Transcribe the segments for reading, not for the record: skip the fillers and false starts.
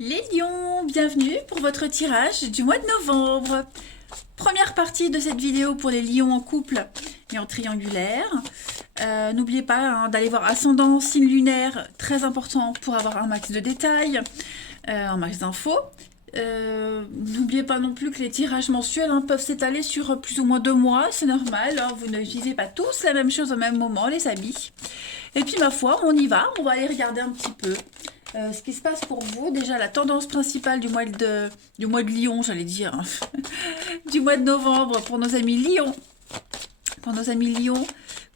Les lions, bienvenue pour votre tirage du mois de novembre. Première partie de cette vidéo pour les lions en couple et en triangulaire. N'oubliez pas d'aller voir ascendant, signe lunaire, très important pour avoir un max de détails, un max d'infos. N'oubliez pas non plus que les tirages mensuels peuvent s'étaler sur plus ou moins 2 mois, c'est normal, vous ne vivez pas tous la même chose au même moment les amis. Et puis ma foi, on y va, on va aller regarder un petit peu ce qui se passe pour vous. Déjà la tendance principale du mois de Lion, j'allais dire, du mois de novembre pour nos amis Lion. Pour nos amis Lion,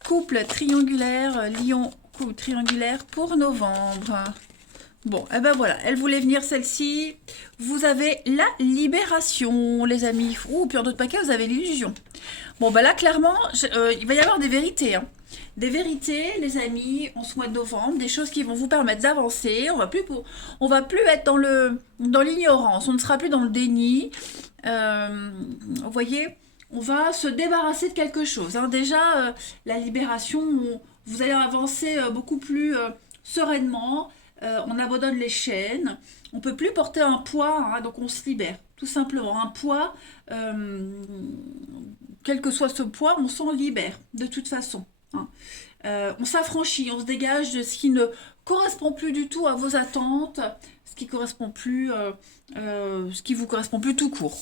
couple triangulaire, Lion, couple triangulaire pour novembre. Bon, et ben voilà, elle voulait venir celle-ci. Vous avez la libération, les amis. Ouh, puis en d'autres paquets, vous avez l'illusion. Bon, ben là, clairement, il va y avoir des vérités. Des vérités, les amis, en ce mois de novembre, des choses qui vont vous permettre d'avancer. On va plus être dans l'ignorance, on ne sera plus dans le déni. Vous voyez, on va se débarrasser de quelque chose. Déjà, la libération, vous allez avancer beaucoup plus sereinement. On abandonne les chaînes, on ne peut plus porter un poids, donc on se libère, tout simplement. Un poids, quel que soit ce poids, on s'en libère, de toute façon. On s'affranchit, on se dégage de ce qui ne correspond plus du tout à vos attentes, ce qui correspond plus, ce qui vous correspond plus tout court.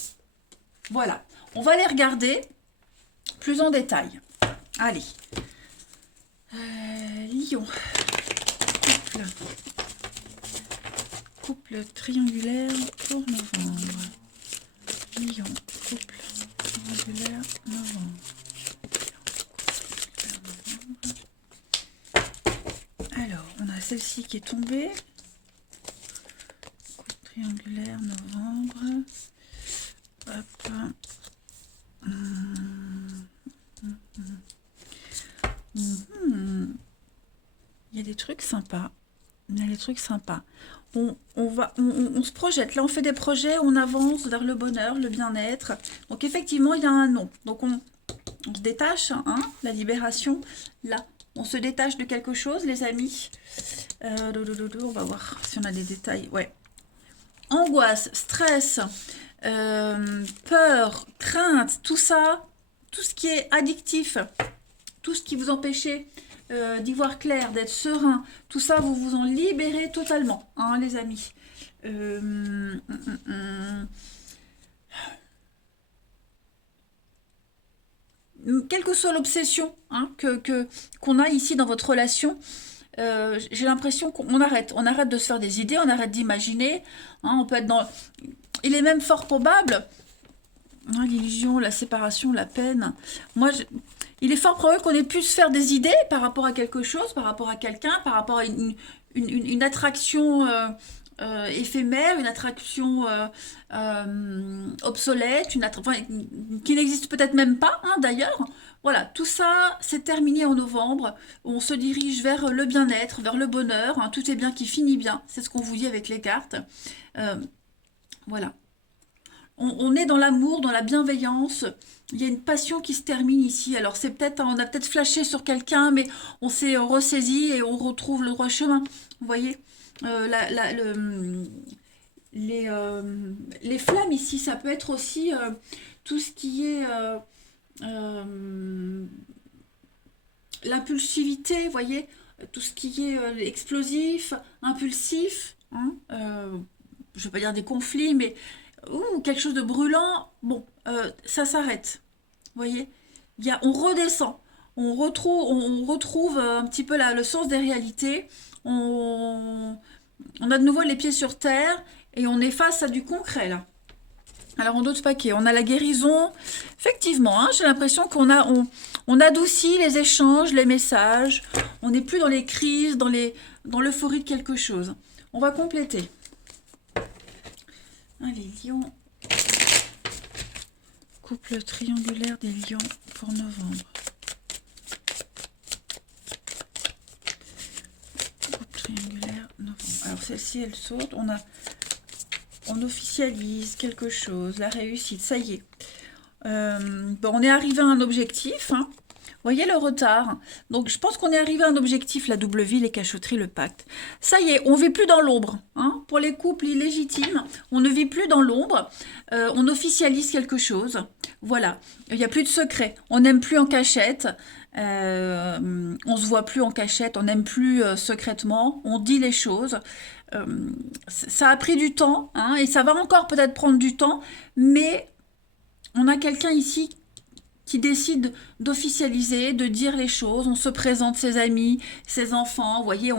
Voilà, on va les regarder plus en détail. Allez, Lion. Couple triangulaire pour novembre. Lion, couple triangulaire novembre. Alors, on a celle-ci qui est tombée. Couple triangulaire novembre. Hop. Il y a des trucs sympas. Il y a des trucs sympas. On se projette. Là, on fait des projets, on avance vers le bonheur, le bien-être. Donc, effectivement, il y a un non. Donc, on se détache, la libération. Là, on se détache de quelque chose, les amis. On va voir si on a des détails. Ouais. Angoisse, stress, peur, crainte, tout ça, tout ce qui est addictif, tout ce qui vous empêchait d'y voir clair, d'être serein, tout ça, vous vous en libérez totalement, les amis. Quelle que soit l'obsession qu'on a ici dans votre relation, j'ai l'impression qu'on arrête de se faire des idées, on arrête d'imaginer. On peut être dans. Il est même fort probable, l'illusion, la séparation, la peine. Il est fort probable qu'on ait pu se faire des idées par rapport à quelque chose, par rapport à quelqu'un, par rapport à une attraction éphémère, une attraction obsolète, qui n'existe peut-être même pas, d'ailleurs. Voilà, tout ça, c'est terminé en novembre. On se dirige vers le bien-être, vers le bonheur. Tout est bien qui finit bien. C'est ce qu'on vous dit avec les cartes. Voilà. On est dans l'amour, dans la bienveillance. Il y a une passion qui se termine ici. Alors on a peut-être flashé sur quelqu'un, mais on s'est ressaisi et on retrouve le droit chemin. Vous voyez, les flammes ici, ça peut être aussi tout ce qui est l'impulsivité, vous voyez, tout ce qui est explosif, impulsif. Je ne veux pas dire des conflits, mais quelque chose de brûlant. Bon, ça s'arrête. Vous voyez, on redescend. On retrouve un petit peu le sens des réalités. On a de nouveau les pieds sur terre et on est face à du concret là. Alors en d'autres paquets, on a la guérison. Effectivement, j'ai l'impression on adoucit les échanges, les messages. On n'est plus dans les crises, dans l'euphorie de quelque chose. On va compléter. Allez, lions. Couple triangulaire des lions pour novembre. Couple triangulaire novembre. Alors celle-ci, elle saute. On officialise quelque chose, la réussite, ça y est. On est arrivé à un objectif. Voyez le retard. Donc, je pense qu'on est arrivé à un objectif, la double vie, les cachotteries, le pacte. Ça y est, on vit plus dans l'ombre. Hein. Pour les couples illégitimes, on ne vit plus dans l'ombre. On officialise quelque chose. Voilà. Il n'y a plus de secret. On n'aime plus en cachette. On se voit plus en cachette. On n'aime plus secrètement. On dit les choses. Euh, Ça a pris du temps. Hein, et ça va encore peut-être prendre du temps. Mais on a quelqu'un ici qui décide d'officialiser, de dire les choses. On se présente ses amis, ses enfants. Vous voyez,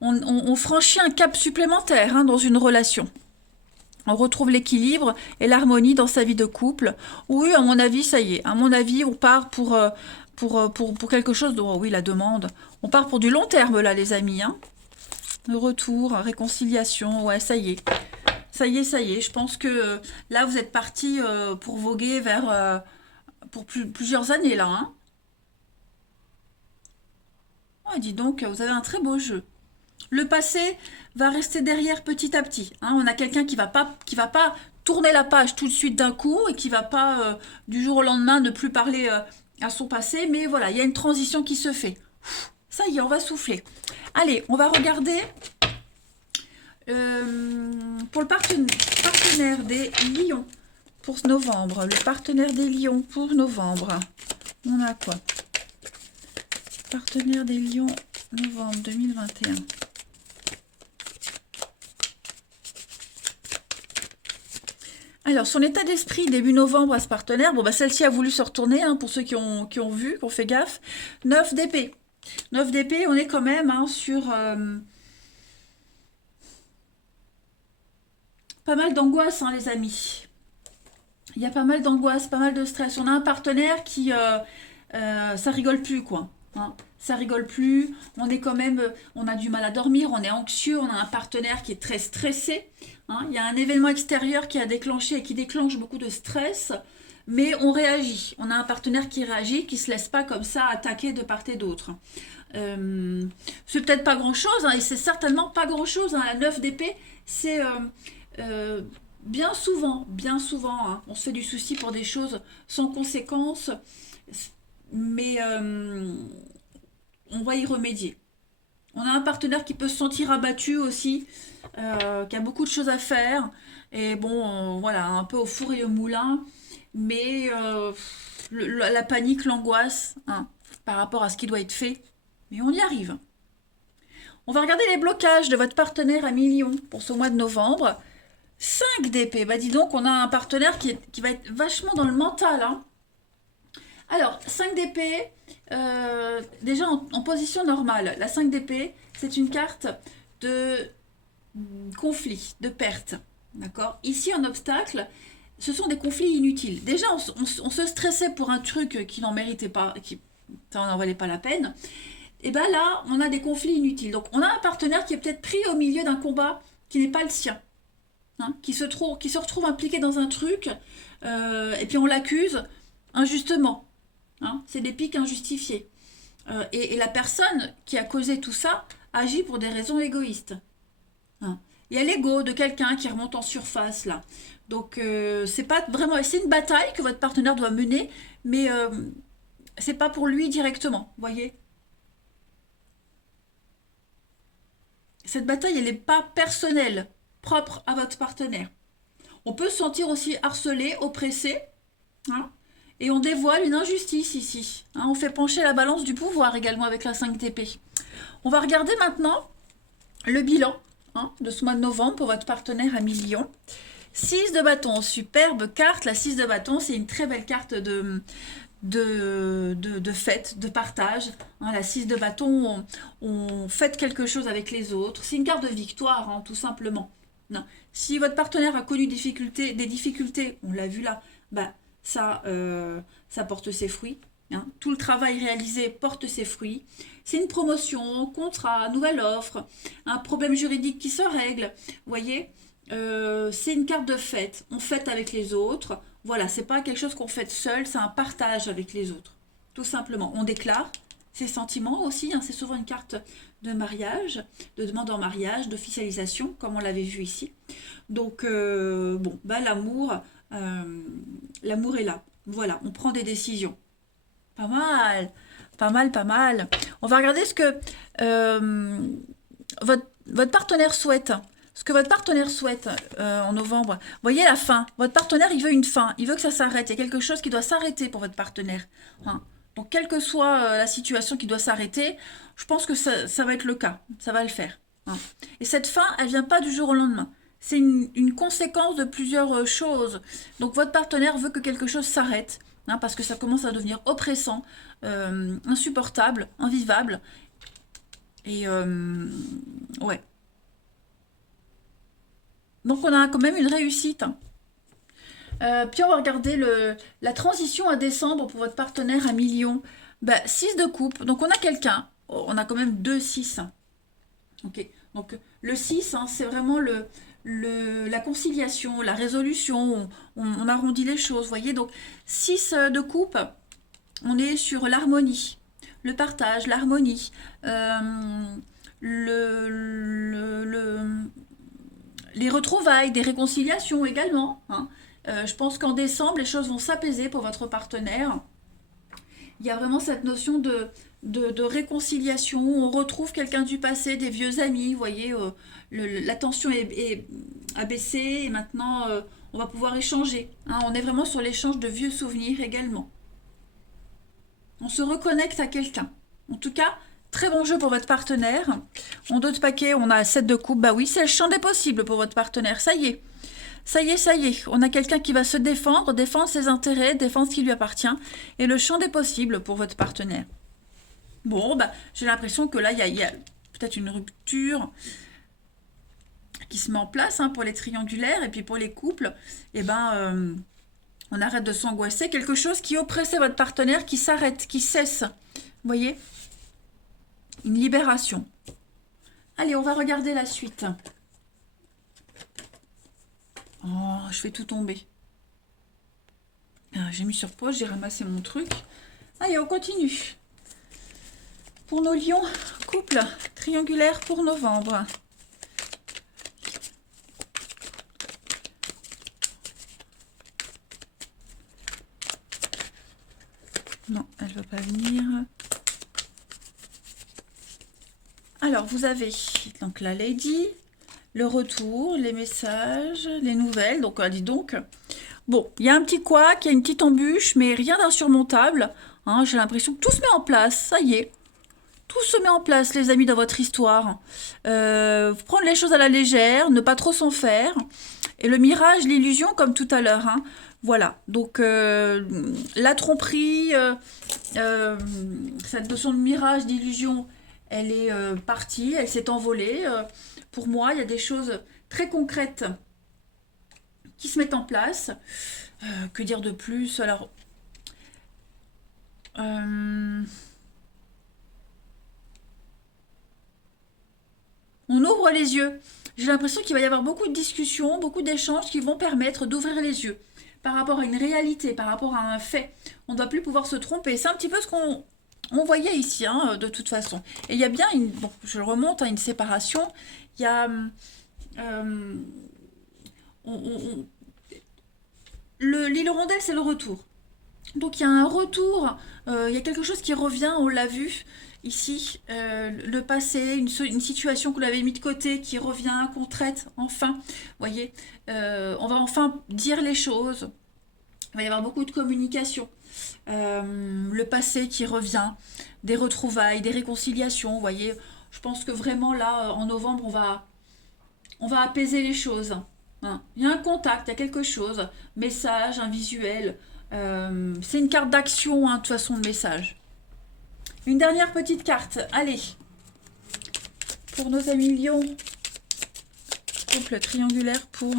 on franchit un cap supplémentaire hein, dans une relation. On retrouve l'équilibre et l'harmonie dans sa vie de couple. Oui, à mon avis, ça y est. À mon avis, on part pour quelque chose de... Oh oui, la demande. On part pour du long terme, là, les amis. Hein. Le retour, réconciliation, ouais, ça y est. Ça y est, ça y est. Je pense que là, vous êtes partis pour voguer vers... pour plusieurs années, là. Hein. Oh, dis donc, vous avez un très beau jeu. Le passé va rester derrière petit à petit. Hein. On a quelqu'un qui va pas tourner la page tout de suite d'un coup et qui va pas du jour au lendemain ne plus parler à son passé. Mais voilà, il y a une transition qui se fait. Ça y est, on va souffler. Allez, on va regarder pour le partenaire des lions pour novembre. Le partenaire des lions pour novembre. On a quoi? Partenaire des lions novembre 2021. Alors, son état d'esprit début novembre à ce partenaire, bon, bah, celle-ci a voulu se retourner, hein, pour ceux qui ont vu, qui ont fait gaffe. 9 d'épée. 9 d'épée, on est quand même hein, sur pas mal d'angoisse, hein, les amis. Il y a pas mal d'angoisse, pas mal de stress. On a un partenaire qui... ça rigole plus, quoi. Hein. Ça rigole plus. On est quand même... on a du mal à dormir, on est anxieux, on a un partenaire qui est très stressé. Hein. Il y a un événement extérieur qui a déclenché et qui déclenche beaucoup de stress. Mais on réagit. On a un partenaire qui réagit, qui ne se laisse pas comme ça attaquer de part et d'autre. C'est peut-être pas grand-chose, hein, et c'est certainement pas grand-chose. Hein. La 9 d'épée, c'est... euh, bien souvent, hein, on se fait du souci pour des choses sans conséquence, mais on va y remédier. On a un partenaire qui peut se sentir abattu aussi, qui a beaucoup de choses à faire, et bon, voilà, un peu au four et au moulin, mais la panique, l'angoisse, hein, par rapport à ce qui doit être fait, mais on y arrive. On va regarder les blocages de votre partenaire à millions pour ce mois de novembre. 5 d'épée. Bah dis donc, on a un partenaire qui va être vachement dans le mental. Hein. Alors, 5 d'épée, déjà en position normale. La 5 d'épée, c'est une carte de conflit, de perte. D'accord. Ici, en obstacle, ce sont des conflits inutiles. Déjà, on se stressait pour un truc qui n'en méritait pas, qui n'en valait pas la peine. Et bien là, on a des conflits inutiles. Donc, on a un partenaire qui est peut-être pris au milieu d'un combat qui n'est pas le sien. Hein, qui se retrouve impliqué dans un truc, et puis on l'accuse injustement. Hein, c'est des piques injustifiées. Et la personne qui a causé tout ça agit pour des raisons égoïstes. Hein. Il y a l'ego de quelqu'un qui remonte en surface là. Donc c'est pas vraiment, c'est une bataille que votre partenaire doit mener, mais c'est pas pour lui directement. Voyez. Cette bataille, elle n'est pas personnelle, propre à votre partenaire. On peut se sentir aussi harcelé, oppressé, hein, et on dévoile une injustice ici. Hein, on fait pencher la balance du pouvoir également avec la 5 d'épée. On va regarder maintenant le bilan hein, de ce mois de novembre pour votre partenaire à millions. 6 de bâton, superbe carte. La 6 de bâton, c'est une très belle carte de fête, de partage. Hein, la 6 de bâton, on fête quelque chose avec les autres. C'est une carte de victoire, hein, tout simplement. Non. Si votre partenaire a connu des difficultés, on l'a vu là, bah, ça porte ses fruits. Hein. Tout le travail réalisé porte ses fruits. C'est une promotion, contrat, nouvelle offre, un problème juridique qui se règle. Vous voyez, c'est une carte de fête. On fête avec les autres. Voilà, c'est pas quelque chose qu'on fait seul, c'est un partage avec les autres. Tout simplement, on déclare ses sentiments aussi. Hein, c'est souvent une carte de mariage, de demande en mariage, d'officialisation, comme on l'avait vu ici. Donc, bon, bah, l'amour est là. Voilà, on prend des décisions. Pas mal. Pas mal, pas mal. On va regarder ce que votre partenaire souhaite. Ce que votre partenaire souhaite en novembre. Voyez la fin. Votre partenaire, il veut une fin. Il veut que ça s'arrête. Il y a quelque chose qui doit s'arrêter pour votre partenaire. Hein. Donc, quelle que soit la situation qui doit s'arrêter, je pense que ça va être le cas. Ça va le faire. Hein. Et cette fin, elle vient pas du jour au lendemain. C'est une conséquence de plusieurs choses. Donc, votre partenaire veut que quelque chose s'arrête. Hein, parce que ça commence à devenir oppressant, insupportable, invivable. Et ouais. Donc on a quand même une réussite. Puis on va regarder la transition à décembre pour votre partenaire à million. Bah, 6 de coupe. Donc on a quelqu'un. Oh, on a quand même 2 6. Ok. Donc le 6, hein, c'est vraiment la conciliation, la résolution. On arrondit les choses, vous voyez. Donc 6 de coupe, on est sur l'harmonie, le partage, l'harmonie, les retrouvailles, des réconciliations également. Hein. Je pense qu'en décembre, les choses vont s'apaiser pour votre partenaire. Il y a vraiment cette notion de réconciliation. On retrouve quelqu'un du passé, des vieux amis. Vous voyez, la tension a baissé et maintenant, on va pouvoir échanger. Hein. On est vraiment sur l'échange de vieux souvenirs également. On se reconnecte à quelqu'un. En tout cas, très bon jeu pour votre partenaire. En d'autres paquets, on a 7 de coupe. Bah oui, c'est le champ des possibles pour votre partenaire. Ça y est. Ça y est, ça y est. On a quelqu'un qui va se défendre ses intérêts, défendre ce qui lui appartient. Et le champ des possibles pour votre partenaire. Bon, bah, j'ai l'impression que là, il y a peut-être une rupture qui se met en place hein, pour les triangulaires. Et puis pour les couples, eh ben, on arrête de s'angoisser. Quelque chose qui oppressait votre partenaire, qui s'arrête, qui cesse. Vous voyez ? Une libération. Allez, on va regarder la suite. Oh, je fais tout tomber. J'ai mis sur pause, j'ai ramassé mon truc. Allez, on continue. Pour nos lions, couple triangulaire pour novembre. Non, elle ne va pas venir. Alors, vous avez donc la lady, le retour, les messages, les nouvelles. Donc, dis donc. Bon, il y a un petit couac, il y a une petite embûche, mais rien d'insurmontable. Hein, j'ai l'impression que tout se met en place. Ça y est. Tout se met en place, les amis, dans votre histoire. Prendre les choses à la légère, ne pas trop s'en faire. Et le mirage, l'illusion, comme tout à l'heure. Hein. Voilà. Donc, la tromperie, cette notion de mirage, d'illusion, elle est partie, elle s'est envolée. Pour moi, il y a des choses très concrètes qui se mettent en place. Que dire de plus? Alors, on ouvre les yeux. J'ai l'impression qu'il va y avoir beaucoup de discussions, beaucoup d'échanges qui vont permettre d'ouvrir les yeux par rapport à une réalité, par rapport à un fait. On ne doit plus pouvoir se tromper. C'est un petit peu ce qu'on voyait ici, hein, de toute façon. Et il y a bien une... Bon, je remonte à une séparation. Il y a... l'île rondelle, c'est le retour. Donc il y a un retour, il y a quelque chose qui revient, on l'a vu ici, le passé, une situation que vous l'avez mis de côté qui revient, qu'on traite enfin, voyez, on va enfin dire les choses, il va y avoir beaucoup de communication, le passé qui revient, des retrouvailles, des réconciliations, voyez, je pense que vraiment là, en novembre, on va apaiser les choses, hein. Il y a un contact, il y a quelque chose, message, un visuel, c'est une carte d'action, hein, de toute façon, le message. Une dernière petite carte, allez. Pour nos amis lions, couple triangulaire pour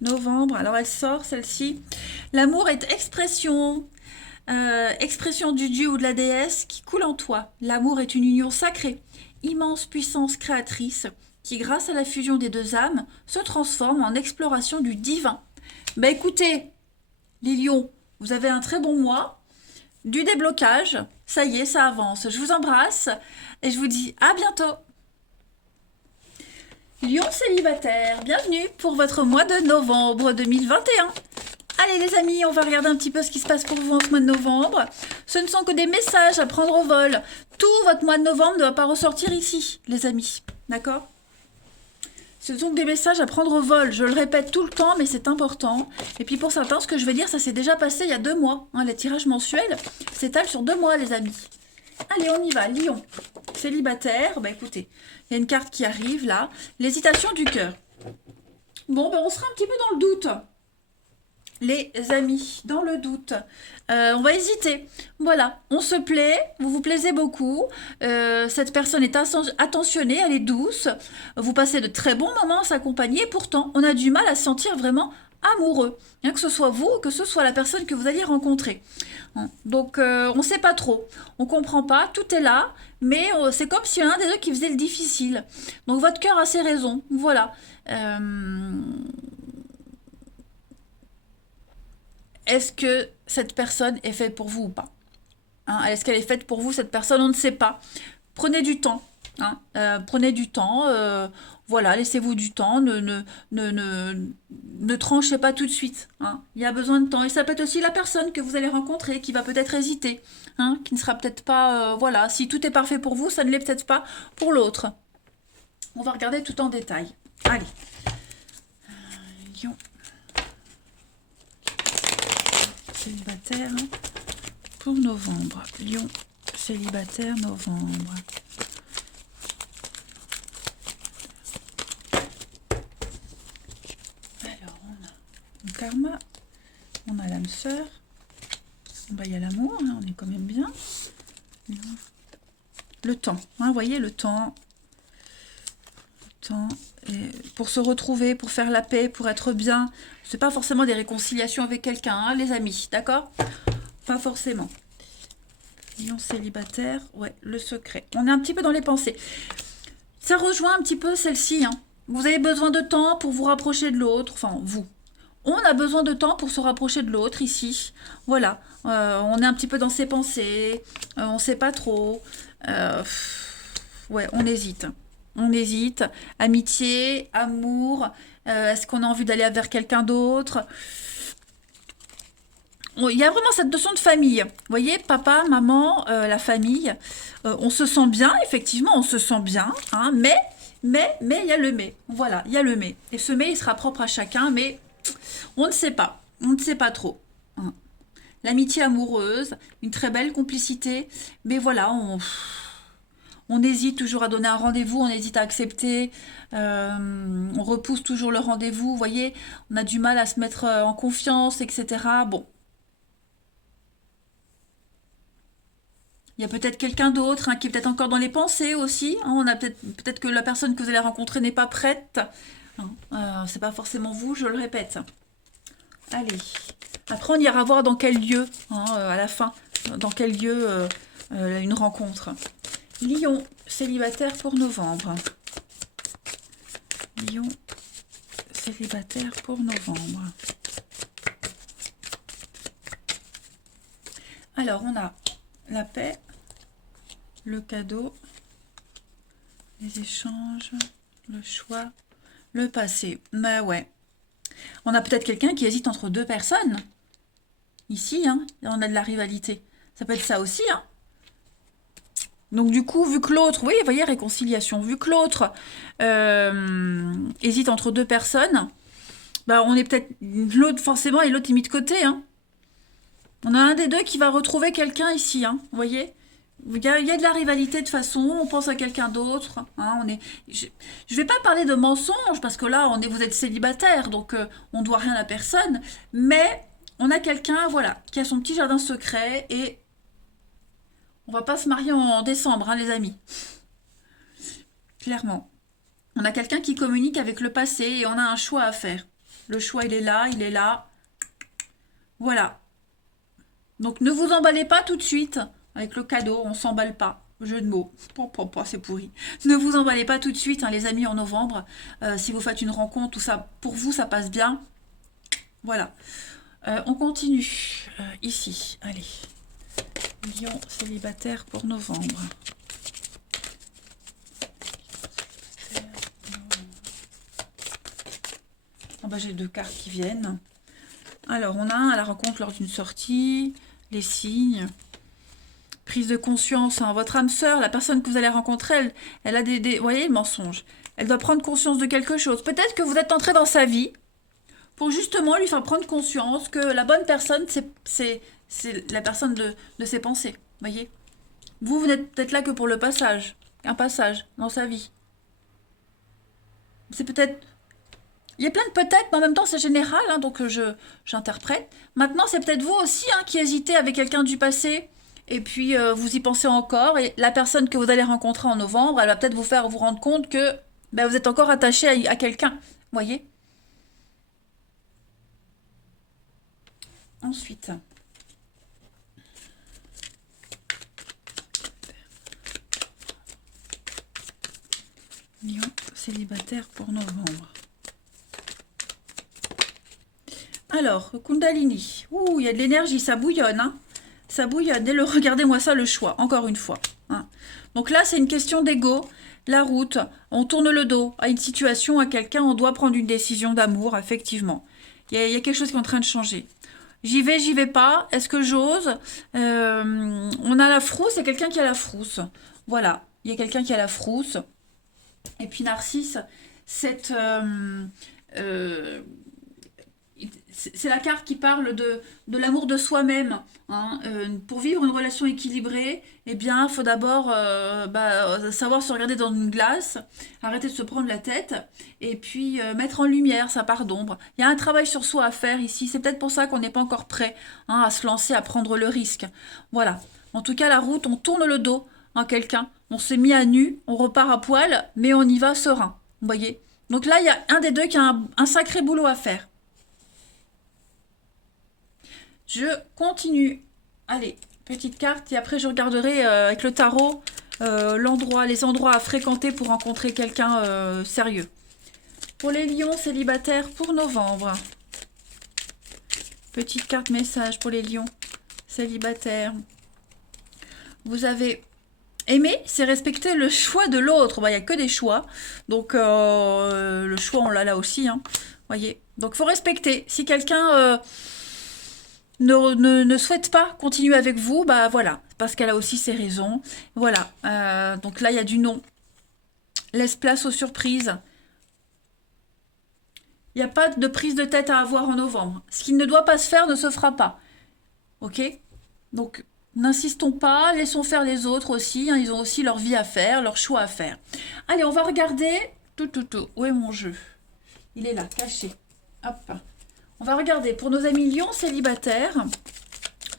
novembre. Alors, elle sort, celle-ci. L'amour est expression, expression du dieu ou de la déesse qui coule en toi. L'amour est une union sacrée, immense puissance créatrice qui, grâce à la fusion des deux âmes, se transforme en exploration du divin. Bah écoutez, les lions, vous avez un très bon mois, du déblocage, ça y est, ça avance. Je vous embrasse et je vous dis à bientôt. Lion célibataire, bienvenue pour votre mois de novembre 2021. Allez les amis, on va regarder un petit peu ce qui se passe pour vous en ce mois de novembre. Ce ne sont que des messages à prendre au vol. Tout votre mois de novembre ne va pas ressortir ici, les amis. D'accord? Ce sont que des messages à prendre au vol. Je le répète tout le temps, mais c'est important. Et puis pour certains, ce que je vais dire, ça s'est déjà passé il y a 2 mois. Hein, les tirages mensuels s'étalent sur 2 mois, les amis. Allez, on y va. Lion, célibataire. Bah écoutez, il y a une carte qui arrive là. L'hésitation du cœur. Bon, ben on sera un petit peu dans le doute. Les amis, dans le doute, on va hésiter. Voilà, on se plaît, vous vous plaisez beaucoup. Cette personne est attentionnée, elle est douce. Vous passez de très bons moments à s'accompagner. Pourtant, on a du mal à se sentir vraiment amoureux. Hein, que ce soit vous, que ce soit la personne que vous alliez rencontrer. Hein, donc, on ne sait pas trop. On ne comprend pas, tout est là. Mais c'est comme s'il y en a un des deux qui faisait le difficile. Donc, votre cœur a ses raisons. Voilà. Est-ce que cette personne est faite pour vous ou pas? Hein, est-ce qu'elle est faite pour vous, cette personne? On ne sait pas. Prenez du temps. Hein, prenez du temps. Voilà, laissez-vous du temps. Ne tranchez pas tout de suite. Hein. Il y a besoin de temps. Et ça peut être aussi la personne que vous allez rencontrer qui va peut-être hésiter. Hein, qui ne sera peut-être pas... voilà, si tout est parfait pour vous, ça ne l'est peut-être pas pour l'autre. On va regarder tout en détail. Allez. Lion. Célibataire pour novembre. Lion, célibataire, novembre. Alors, on a le karma, on a l'âme sœur. Bah, il y a l'amour, hein, on est quand même bien. Le temps, hein, vous voyez, le temps. Et pour se retrouver, pour faire la paix, pour être bien. C'est pas forcément des réconciliations avec quelqu'un, hein, les amis, d'accord? Pas forcément. Lion célibataire, ouais, le secret. On est un petit peu dans les pensées. Ça rejoint un petit peu celle-ci. Hein. Vous avez besoin de temps pour vous rapprocher de l'autre. Enfin, vous. On a besoin de temps pour se rapprocher de l'autre ici. Voilà. On est un petit peu dans ses pensées. On ne sait pas trop. Ouais, on hésite. On hésite. Amitié, amour. Est-ce qu'on a envie d'aller vers quelqu'un d'autre? Il y a vraiment cette notion de famille. Vous voyez, papa, maman, la famille. On se sent bien, effectivement, on se sent bien. Hein, mais, il y a le mais. Voilà, il y a le mais. Et ce mais, il sera propre à chacun, mais on ne sait pas. On ne sait pas trop. Hein. L'amitié amoureuse, une très belle complicité. Mais voilà, on hésite toujours à donner un rendez-vous, on hésite à accepter, on repousse toujours le rendez-vous, vous voyez, on a du mal à se mettre en confiance, etc. Bon. Il y a peut-être quelqu'un d'autre hein, qui est peut-être encore dans les pensées aussi. Hein, on a peut-être que la personne que vous allez rencontrer n'est pas prête. Hein, c'est pas forcément vous, je le répète. Allez. Après, on ira voir dans quel lieu, hein, à la fin, dans quel lieu une rencontre. Lion, célibataire pour novembre. Lion, célibataire pour novembre. Alors, on a la paix, le cadeau, les échanges, le choix, le passé. Mais ouais. On a peut-être quelqu'un qui hésite entre 2 personnes. Ici, hein, on a de la rivalité. Ça peut être ça aussi, hein. Donc du coup, vu que l'autre, oui, vous voyez, réconciliation, vu que l'autre hésite entre 2 personnes, bah on est peut-être l'autre forcément et l'autre est mis de côté. Hein. On a un des deux qui va retrouver quelqu'un ici, hein, vous voyez. Il y a de la rivalité de façon, on pense à quelqu'un d'autre. Hein, je ne vais pas parler de mensonge parce que là, vous êtes célibataire, donc on ne doit rien à personne. Mais on a quelqu'un, voilà, qui a son petit jardin secret et on va pas se marier en décembre, hein, les amis. Clairement. On a quelqu'un qui communique avec le passé et on a un choix à faire. Le choix, il est là, il est là. Voilà. Donc ne vous emballez pas tout de suite avec le cadeau, on s'emballe pas. Jeu de mots. C'est pourri. Ne vous emballez pas tout de suite, hein, les amis, en novembre. Si vous faites une rencontre, tout ça, pour vous, ça passe bien. Voilà. On continue. Ici, allez. Lion célibataire pour novembre. Oh bah, j'ai 2 cartes qui viennent. Alors, on a la rencontre lors d'une sortie, les signes, prise de conscience. Hein. Votre âme sœur, la personne que vous allez rencontrer, elle a vous voyez, le mensonge. Elle doit prendre conscience de quelque chose. Peut-être que vous êtes entré dans sa vie pour justement lui faire prendre conscience que la bonne personne, c'est la personne de ses pensées. Vous voyez? Vous n'êtes peut-être là que pour le passage. Un passage dans sa vie. C'est peut-être... Il y a plein de peut-être, mais en même temps c'est général, hein, donc j'interprète. Maintenant, c'est peut-être vous aussi hein, qui hésitez avec quelqu'un du passé, et puis vous y pensez encore, et la personne que vous allez rencontrer en novembre, elle va peut-être vous faire vous rendre compte que ben, vous êtes encore attaché à quelqu'un, voyez. Ensuite, Lion célibataire pour novembre. Alors, Kundalini. Ouh, il y a de l'énergie, ça bouillonne. Hein. Ça bouillonne. Regardez-moi ça, le choix, encore une fois. Hein. Donc là, c'est une question d'ego. La route, on tourne le dos à une situation, à quelqu'un, on doit prendre une décision d'amour, effectivement. Il y a quelque chose qui est en train de changer. J'y vais pas. Est-ce que j'ose? On a la frousse, il y a quelqu'un qui a la frousse. Voilà, il y a quelqu'un qui a la frousse. Et puis Narcisse, c'est la carte qui parle de l'amour de soi-même. Hein. Pour vivre une relation équilibrée, eh bien, il faut d'abord savoir se regarder dans une glace, arrêter de se prendre la tête, et puis mettre en lumière sa part d'ombre. Il y a un travail sur soi à faire ici. C'est peut-être pour ça qu'on n'est pas encore prêt hein, à se lancer, à prendre le risque. Voilà. En tout cas, la route, on tourne le dos à quelqu'un. On s'est mis à nu, on repart à poil, mais on y va serein. Vous voyez? Donc là, il y a un des deux qui a un sacré boulot à faire. Je continue. Allez, petite carte et après je regarderai avec le tarot les endroits à fréquenter pour rencontrer quelqu'un sérieux. Pour les lions célibataires pour novembre. Petite carte message pour les lions célibataires. Vous avez aimer, c'est respecter le choix de l'autre. Il n'y a que des choix. Donc le choix, on l'a là aussi. Hein. Voyez. Donc il faut respecter. Si quelqu'un... ne souhaite pas continuer avec vous, bah voilà, parce qu'elle a aussi ses raisons. Voilà, donc là, il y a du non. Laisse place aux surprises. Il n'y a pas de prise de tête à avoir en novembre. Ce qui ne doit pas se faire ne se fera pas. Ok? Donc, n'insistons pas, laissons faire les autres aussi. Hein, ils ont aussi leur vie à faire, leur choix à faire. Allez, on va regarder... Où est mon jeu? Il est là, caché. Hop. On va regarder pour nos amis lions célibataires,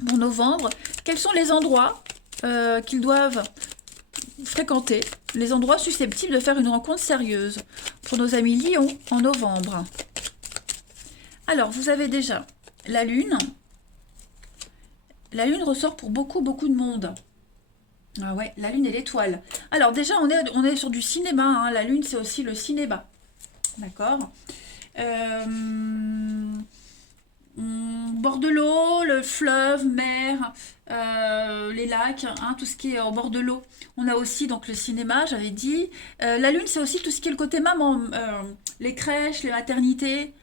pour novembre, quels sont les endroits qu'ils doivent fréquenter, les endroits susceptibles de faire une rencontre sérieuse pour nos amis lions en novembre. Alors, vous avez déjà la lune. La lune ressort pour beaucoup de monde. Ah ouais, la lune et l'étoile. Alors déjà, on est sur du cinéma. Hein. La lune, c'est aussi le cinéma. D'accord. Bord de l'eau, le fleuve, mer, les lacs, hein, tout ce qui est au bord de l'eau. On a aussi donc le cinéma, j'avais dit. La lune, c'est aussi tout ce qui est le côté maman, les crèches, les maternités.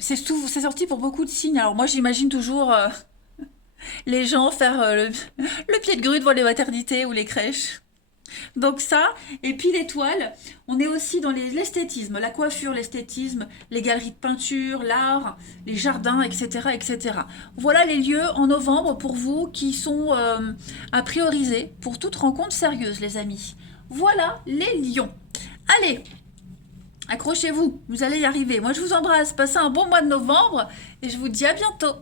C'est sorti pour beaucoup de signes. Alors moi, j'imagine toujours les gens faire le pied de grue devant les maternités ou les crèches. Donc ça, et puis l'étoile, on est aussi dans l'esthétisme, la coiffure, l'esthétisme, les galeries de peinture, l'art, les jardins, etc., etc. Voilà les lieux en novembre pour vous qui sont à prioriser pour toute rencontre sérieuse, les amis. Voilà les lions. Allez, accrochez-vous, vous allez y arriver. Moi, je vous embrasse, passez un bon mois de novembre et je vous dis à bientôt.